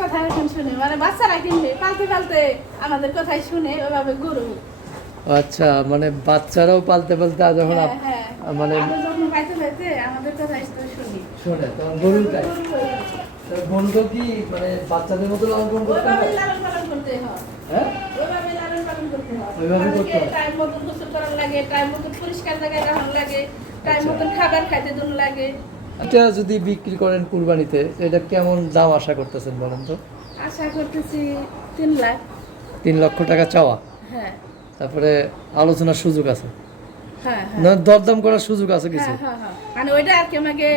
কথা এখন শুনে মানে বাচ্চারা কিনবে পালতে পালতে আমাদের কথাই শুনে ওইভাবে গরু। আচ্ছা মানে বাচ্চারাও পালতে পালতে যখন হ্যাঁ হ্যাঁ। মানে যখন পাইতে পাইতে আমাদের কথাই শুনি। শোনে তখন গরু। গাই গরুটা কি মানে বাচ্চাদের মতো লালন পালন করতে হয়? লালন পালন করতে হয়। হ্যাঁ? ওইভাবে লালন পালন করতে হয়। ওইভাবে করতে হয়। টাইম মতো গোসল করার লাগে টাইম মতো পরিষ্কার জায়গায় রাখার লাগে টাইম। মতো খাবার খাইতে লাগে। এটা যদি বিক্রি করেন কুরবানিতে এটা কেমন দাম আশা করতেছেন বলেন তো? আশা করতেছি তিন লাখ। তিন লক্ষ টাকা চাওয়া? হ্যাঁ। তারপরে আলোচনার সুযোগ আছে? হ্যাঁ হ্যাঁ। না দরদাম করার সুযোগ আছে কিছু? হ্যাঁ হ্যাঁ। হ্যাঁ মানে ওইটা আর কি আমাকে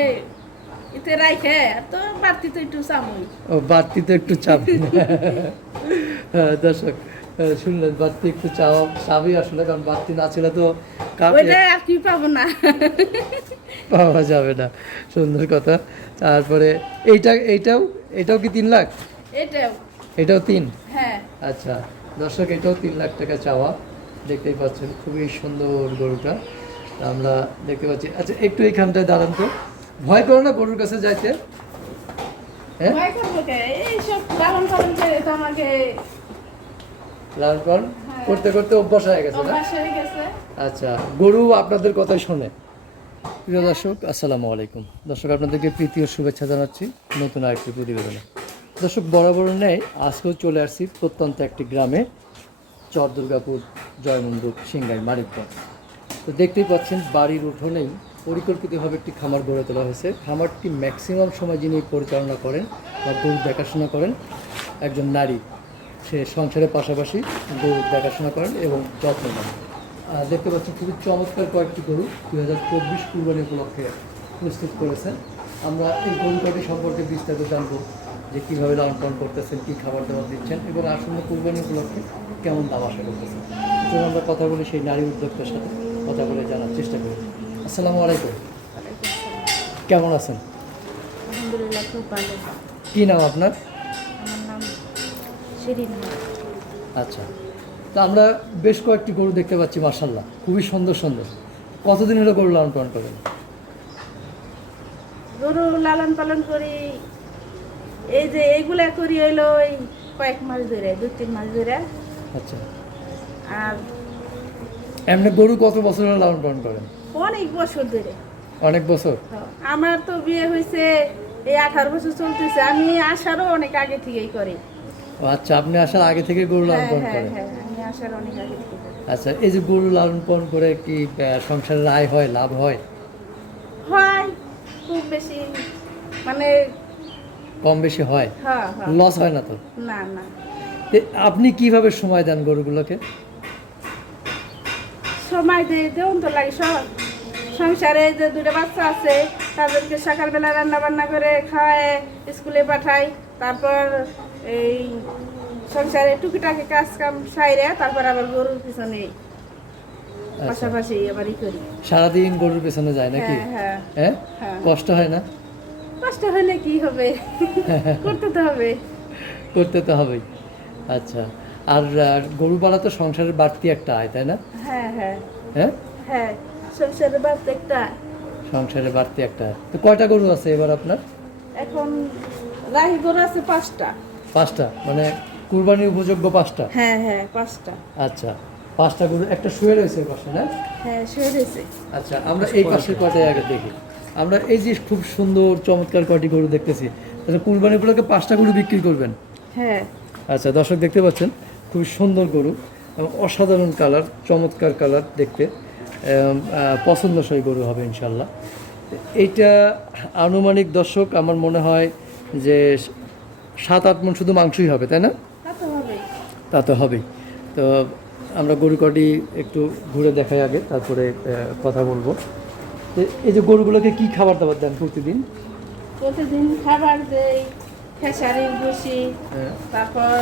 এতে রাখে আর তো বাড়তি তো একটু চামই। ও বাড়তি তো একটু চাপ। হ্যাঁ, দর্শক শুনলেন বাড়তি একটু চাও চাবই আসলে কারণ বাড়তি না ছিল তো ওইটা আর কি পাবো না। পাওয়া যাবে না। সুন্দর কথা। তারপরে এইটা এইটাও এটাও কি তিন লাখ? এটাও। এটাও তিন? হ্যাঁ। আচ্ছা দর্শক এটাও তিন লাখ টাকা চাওয়া। দেখতেই পাচ্ছেন খুবই সুন্দর গরুটা। আমরা দেখতে পাচ্ছি। আচ্ছা একটু এইখানটায় দাঁড়ান তো। ভয় করো না গরুর কাছে যাইতে। হ্যাঁ? লালন হ্যাঁ। করতে করতে অভ্যাস হয়ে গেছে না? অভ্যাস হয়ে গেছে। আচ্ছা গরু আপনাদের কথাই শোনে। প্রিয় দর্শক, আসসালামু আলাইকুম। দর্শক, আপনাদেরকে প্রীতি ও শুভেচ্ছা জানাচ্ছি নতুন আরেকটি প্রতিবেদনে। দর্শক, বরাবর নেই, আজকেও চলে আসছি প্রত্যন্ত একটি গ্রামে, চর দুর্গাপুর, জয়মন্দুর, সিংগাই, মানিকগঞ্জ। তো দেখতেই পাচ্ছেন, বাড়ির উঠোনেই পরিকল্পিতভাবে একটি খামার গড়ে তোলা হয়েছে। খামারটি ম্যাক্সিমাম সময় যিনি পরিচালনা করেন বা গরু দেখাশোনা করেন, একজন নারী। সে সংসারের পাশাপাশি গরু দেখাশোনা করেন এবং যত্ন নেন। দেখতে পাচ্ছি খুবই চমৎকার কয়েকটি গরু দুই হাজার চব্বিশ কুরবানি উপলক্ষে প্রস্তুত করেছেন। আমরা এই গরু কটি সম্পর্কে বিস্তারিত জানব যে কীভাবে লালন পালন করতেছেন কী খাবার দাবার দিচ্ছেন এবং আসন্ন কুরবানি উপলক্ষে কেমন দাম আশা করতেছেন। চলুন আমরা কথা বলি সেই নারী উদ্যোক্তার সাথে কথা বলে জানার চেষ্টা করি। আসসালামু আলাইকুম। কেমন আছেন? আলহামদুলিল্লাহ খুব ভালো। কী নাম আপনার? আমার নাম শিরিন। আচ্ছা। তা আমরা বেশ কয়েকটি গরু দেখতে পাচ্ছি মার্শাল্লাহ খুবই সুন্দর সুন্দর। কতদিন হলো গরু লালন পালন করেন? গরু লালন পালন করি এই যে এইগুলা করি হইল ওই কয়েক মাস ধরে দু তিন মাস ধরে। আচ্ছা। আর এমনি গরু কত বছর হলো লালন পালন করেন? অনেক বছর ধরে। অনেক বছর? আমার তো বিয়ে হয়েছে এই আঠারো বছর চলতেছে। আমি আসারও অনেক আগে থেকেই করি। আচ্ছা আপনি আসার আগে থেকে গরু লালন হ্যাঁ পালন হ্যাঁ করেন। হ্যাঁ। আসার অনেক আগে থেকে আচ্ছা এই যে গরু লালন পালন করে কি সংসারের আয় হয় লাভ হয়? হয় খুব বেশি মানে কম বেশি হয়? হ্যাঁ হ্যাঁ। লস হয় না তো? না না। আপনি কীভাবে সময় দেন গরুগুলোকে? সময় দিয়ে দেউন তো লাগে সব সংসারে যে দুটো বাচ্চা আছে তাদেরকে সকালবেলা রান্না বান্না করে খাওয়ায় স্কুলে পাঠাই তারপর এই সংসারে টুকিটাকি কাজ কাম সাইরে তারপর আবার গরুর পিছনে আচ্ছা। পাশাপাশি আবার ই করি। সারাদিন গরুর পেছনে যায় নাকি? হ্যাঁ হ্যাঁ? হ্যাঁ। হ্যাঁ কষ্ট হয় না? কষ্ট হলে কি হবে? করতে তো হবে। করতে তো হবেই। আচ্ছা আর গরু পালা তো সংসারের বাড়তি একটা আয় তাই না? হ্যাঁ হ্যাঁ। হ্যাঁ? হ্যাঁ সংসারে প্রত্যেকটা সংসারে বাড়তি একটা তো কয়টা গরু আছে এবার আপনার? এখন রাহি গরু আছে পাঁচটা। পাঁচটা মানে কুরবানির উপযোগ্য পাঁচটা? হ্যাঁ হ্যাঁ পাঁচটা। আচ্ছা পাঁচটা গরু একটা শুয়ে রয়েছে পাশে না হ্যাঁ শুয়ে রয়েছে। আচ্ছা আমরা এই পাশের কটাই আগে দেখি। আমরা এই যে খুব সুন্দর চমৎকার কটি গরু দেখতেছি তাহলে কুরবানি উপলক্ষে পাঁচটা গরু বিক্রি করবেন? হ্যাঁ। আচ্ছা দর্শক দেখতে পাচ্ছেন খুব সুন্দর গরু এবং অসাধারণ কালার চমৎকার কালার দেখতে পছন্দসই গরু হবে ইনশাল্লাহ এইটা আনুমানিক দর্শক আমার মনে হয় যে সাত আট মন শুধু মাংসই হবে তাই না? তা তো হবেই। তো আমরা গরু কটি একটু ঘুরে দেখাই আগে তারপরে কথা বলব। এই যে গরুগুলোকে কি খাবার দাবার দেন প্রতিদিন? প্রতিদিন খাবার দেই খেসারির ভুসি হ্যাঁ, তারপর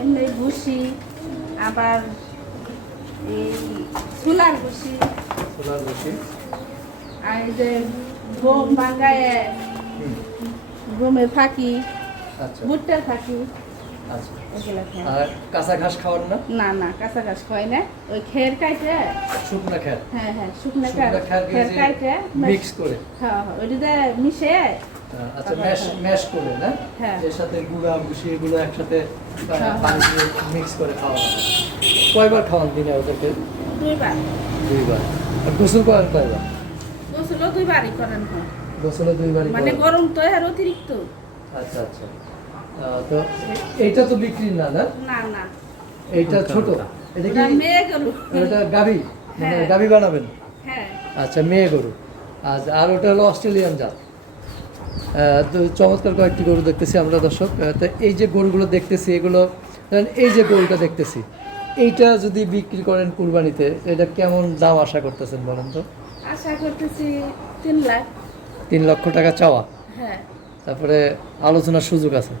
এমনি ভুসি আবার এই ছোলার ভুসি। ছোলার ভুসি। আর এই যে গম বাঙ্গায় গমের ফাঁকি আচ্ছা। ভুট্টার ফাঁকি। আর কাঁচা ঘাস খাওয়ান না? না না কাঁচা ঘাস খাই না। ওই খের কাইটে শুকনা খের? হ্যাঁ হ্যাঁ শুকনা খের। খের কাইটে মিক্স করে। হ্যাঁ হ্যাঁ ওইটা মিশে? আচ্ছা ম্যাশ ম্যাশ করে না? হ্যাঁ। এর সাথে গুঁড়া ভুসি এগুলো একসাথে হ্যাঁ। পানি দিয়ে মিক্স করে খাওয়া কয়বার খাওয়ান দিনে ওদেরকে? দুইবার। দুইবার। আর গোসল করেন কয়বার? গোসলও দুইবারই করেন। হয় গোসলে দুইবারই মানে গরম তো আর অতিরিক্ত। আচ্ছা আচ্ছা। তো এইটা তো বিক্রি না না? না এইটা ছোট। এটা কি? মেয়ে গরু। এটা গাবি মানে হ্যাঁ। গাবি বানাবেন? হ্যাঁ। আচ্ছা মেয়ে গরু। আচ্ছা আর ওটা হলো অস্ট্রেলিয়ান জাত। তো চমৎকার কয়েকটি গরু দেখতেছি আমরা দর্শক। তো এই যে গরুগুলো দেখতেছি এগুলো ধরেন এই যে গরুটা দেখতেছি এইটা যদি বিক্রি করেন কুরবানিতে এটা কেমন দাম আশা করতেছেন বলেন তো? আশা করতেছি তিন লাখ। তিন লক্ষ টাকা চাওয়া। হ্যাঁ। তারপরে আলোচনার সুযোগ আছে।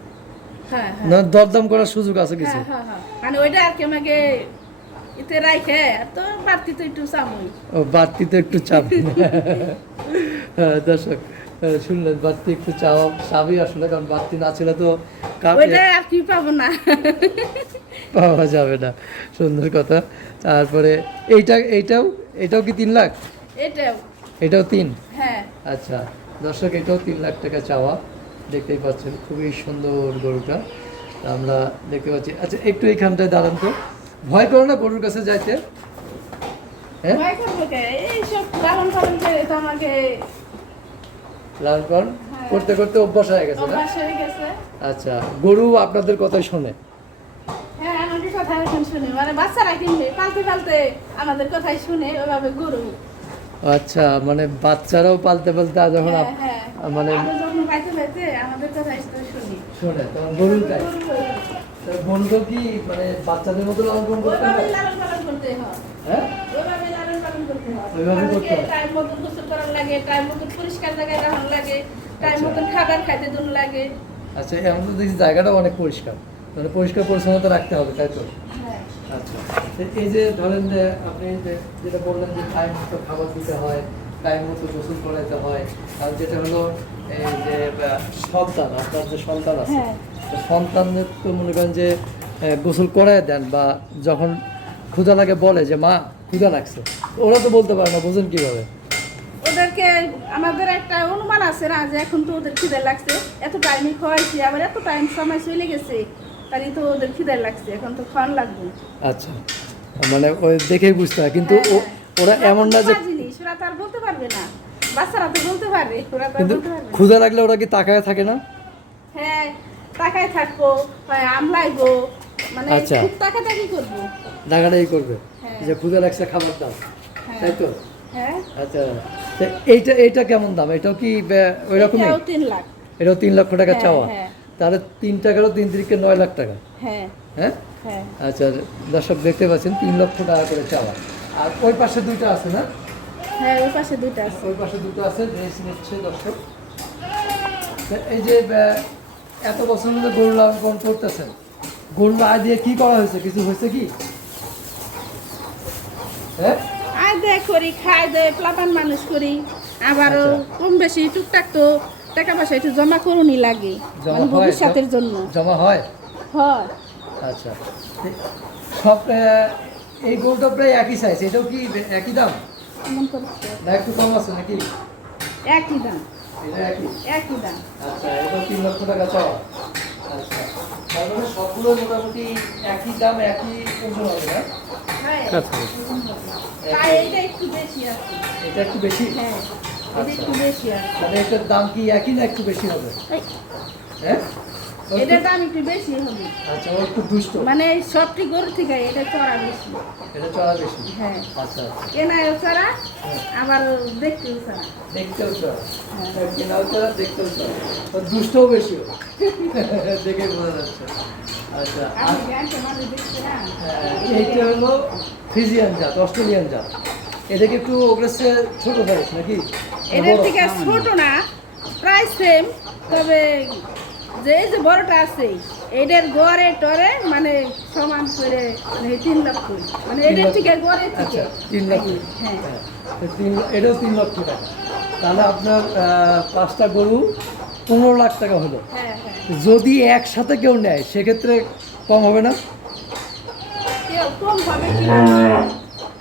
না দরদাম করার সুযোগ আছে কিছু। হ্যাঁ, হ্যাঁ, হ্যাঁ। মানে ওইটা আর কি আমাকে ইতে রাখে তো বাড়তি তো একটু ও বাড়তিতে একটু চাপ। হ্যাঁ, দর্শক শুনলেন বাড়তি একটু চাওয়া আসলে কারণ বাড়তি না ছিল তো ওইটা আর কি পাবো না। পাওয়া যাবে না। সুন্দর কথা। তারপরে এইটা এইটাও এটাও কি তিন লাখ? এটাও। এটাও তিন? হ্যাঁ। আচ্ছা দর্শক এটাও তিন লাখ টাকা চাওয়া। দেখতেই পাচ্ছেন খুবই সুন্দর গরুটা। আমরা দেখতে পাচ্ছি। আচ্ছা একটু এইখানটায় দাঁড়ান তো। ভয় করো না গরুর কাছে যাইতে। হ্যাঁ? লালন পালন হ্যাঁ। করতে করতে অভ্যাস হয়ে গেছে না? আচ্ছা গরু আপনাদের কথাই শোনে। হ্যাঁ আমাদের কথা শুনে। মানে বাচ্চারা কিনলে পালতে পালতে আমাদের কথাই শুনে ওইভাবে গরু আচ্ছা মানে বাচ্চারাও পালতে পালতে যখন হ্যাঁ হ্যাঁ। মানে শুনি। তখন গরু তাই গরুকে কি মানে বাচ্চাদের মতো লালন পালন করতে হয়? লালন পালন করতে ওইভাবে করতে ওইভাবে করতে আমাদেরকে। টাইম মতন গোসল করার লাগে টাইম মতন পরিষ্কার জায়গায় রাখার লাগে টাইম আচ্ছা। মতন খাবার খাইতে দুন লাগে। আচ্ছা এখন তো দেখছি জায়গাটা অনেক পরিষ্কার। মানে পরিষ্কার পরিচ্ছন্নতা রাখতে হবে তাই তো? হ্যাঁ আচ্ছা। এই যে ধরেন যে আপনি যেটা বললেন যে টাইম মতো খাবার দিতে হয় টাইম মতো গোসল করাইতে হয় আর যেটা হলো এই যে সন্তান আপনার যে সন্তান আছে হ্যাঁ। সন্তানদের তো মনে করেন যে গোসল করায় দেন বা যখন ক্ষুধা লাগে বলে যে মা ক্ষুধা লাগছে। ওরা তো বলতে পারে না বোঝেন কীভাবে? ওদেরকে আমাদের একটা অনুমান আছে না যে এখন তো ওদের খিদে লাগছে এত টাইমে খাওয়াইছি আবার এত টাইম সময় চলে গেছে। তাই তো ওদের খিদে লাগছে এখন তো খাওয়ান লাগবে। আচ্ছা মানে ওই দেখেই বুঝতে হয় কিন্তু হ্যাঁ, ওরা এমন না যে জিনিস ওরা তো আর বলতে পারবে না। বাচ্চারা তো বলতে পারবে ওরা তো বলতে পারবে ক্ষুধা লাগলে ওরা কি তাকায় থাকে না? হ্যাঁ তাকায় থাকব হয় আমলাইবো মানে আচ্ছা। খুব তাকাতাকি করব। ডাকাডাকি করবে হ্যাঁ। যে ক্ষুধা লাগছে খাবার দাও হ্যাঁ। তাই তো? হ্যাঁ। আচ্ছা এইটা এইটা কেমন দাম? এটাও কি ওই রকমই এটাও তিন লাখ। এটাও তিন লক্ষ টাকা হ্যাঁ, চাওয়া? হ্যাঁ। তাহলে তিন টাকারও তিন তিরিকে নয় লাখ টাকা। হ্যাঁ। হ্যাঁ? হ্যাঁ। আচ্ছা দর্শক দেখতে পাচ্ছেন তিন লক্ষ টাকা করে চাওয়া। আর ওই পাশে দুইটা আছে না? হ্যাঁ ওই পাশে দুইটা আছে। ওই পাশে দুটো আছে রেস নিচ্ছে দর্শক। এই যে এত বছর মধ্যে গরু লালন করতেছেন। গরু আয় দিয়ে কি করা হয়েছে? কিছু হয়েছে কি? হ্যাঁ? আয় দেয় করি খাই দেয় প্লাবান মানুষ করি। আবারও আচ্ছা। কম বেশি টুকটাক তো টাকা পয়সা একটু জমা করুনই লাগে জমা মানে? ভবিষ্যতের জন্য। জমা হয়? হয়। আচ্ছা। সব এই গরুটা প্রায় একই সাইজ এটাও কি একই দাম? না একটু কম আছে নাকি? একই দাম। এটা একই? একই দাম। আচ্ছা এটা তিন লক্ষ টাকা চাওয়া আচ্ছা মানে সবগুলো মোটামুটি একই দাম একই ওজন হবে না? হ্যাঁ আচ্ছা। একটু বেশি আছে। এটা একটু বেশি? হ্যাঁ। এটা। একটু বেশি মানে এটার দাম কি একই না একটু বেশি হবে? হ্যাঁ? ও এটার একটু- দাম একটু বেশি হবে। আচ্ছা ও একটু দুষ্ট। মানে সবটি গরু থেকে এটা চড়া বেশি। এটা চড়া বেশি? হ্যাঁ। আচ্ছা আচ্ছা। কেনায় চড়া আবার দেখতেও চড়া। দেখতেও চড়া। হ্যাঁ। কেনাও চড়া দেখতেও চড়া। ও দুষ্টও বেশি দেখে বোঝা যাচ্ছে। আচ্ছা এইটা হলো জাত অস্ট্রেলিয়ান জাত। এটাকে একটু ওগ্রেসে ছোট সাইজ নাকি? এদের? থেকে ছোট না প্রায় সেম তবে যে যে বড়টা আছে এদের গড়ে টরে মানে সমান করে মানে তিন লক্ষ। মানে এদের। থেকে গড়ে থেকে। আচ্ছা তিন লক্ষ। হ্যাঁ। হ্যাঁ, তিন এটাও তিন লক্ষ টাকা। তাহলে আপনার পাঁচটা গরু পনেরো লাখ টাকা হলো। হ্যাঁ হ্যাঁ। যদি একসাথে কেউ নেয় সেক্ষেত্রে কম হবে না? কম হবে কি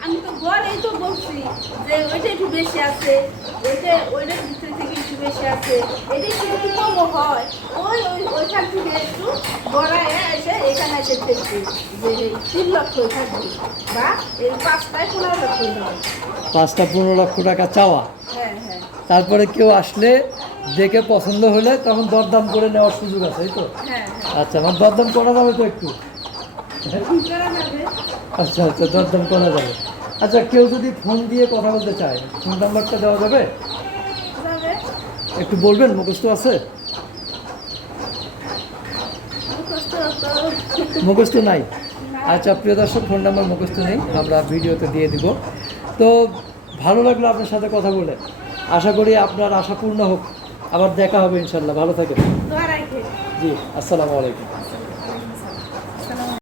আমি তো গড়েই তো বলছি যে ওইটা একটু বেশি আছে ওইটা ওইটার ভিতরে থেকে একটু বেশি আছে। এটা একটু একটু হয় ওই ওই ওইখান থেকে একটু গড়ায় এসে এখানে এসে ফেলছি যে তিন লক্ষ থাকবে বা এই পাঁচটায় পনেরো লক্ষ পাঁচটা পনেরো লক্ষ টাকা চাওয়া। হ্যাঁ হ্যাঁ। তারপরে কেউ আসলে দেখে পছন্দ হলে তখন দরদাম করে নেওয়ার সুযোগ আছে এই তো? হ্যাঁ আচ্ছা আমার দরদাম করা যাবে তো একটু? আচ্ছা আচ্ছা দরদাম করা যাবে। আচ্ছা কেউ যদি ফোন দিয়ে কথা বলতে চায় ফোন নাম্বারটা দেওয়া যাবে? একটু বলবেন মুখস্থ আছে? মুখস্থ নাই। আচ্ছা প্রিয় দর্শক ফোন নাম্বার মুখস্থ নেই আমরা ভিডিওতে দিয়ে দিব। তো ভালো লাগল আপনার সাথে কথা বলে। আশা করি আপনার আশা পূর্ণ হোক। আবার দেখা হবে ইনশাল্লাহ ভালো থাকেন। জি আসসালামু আলাইকুম।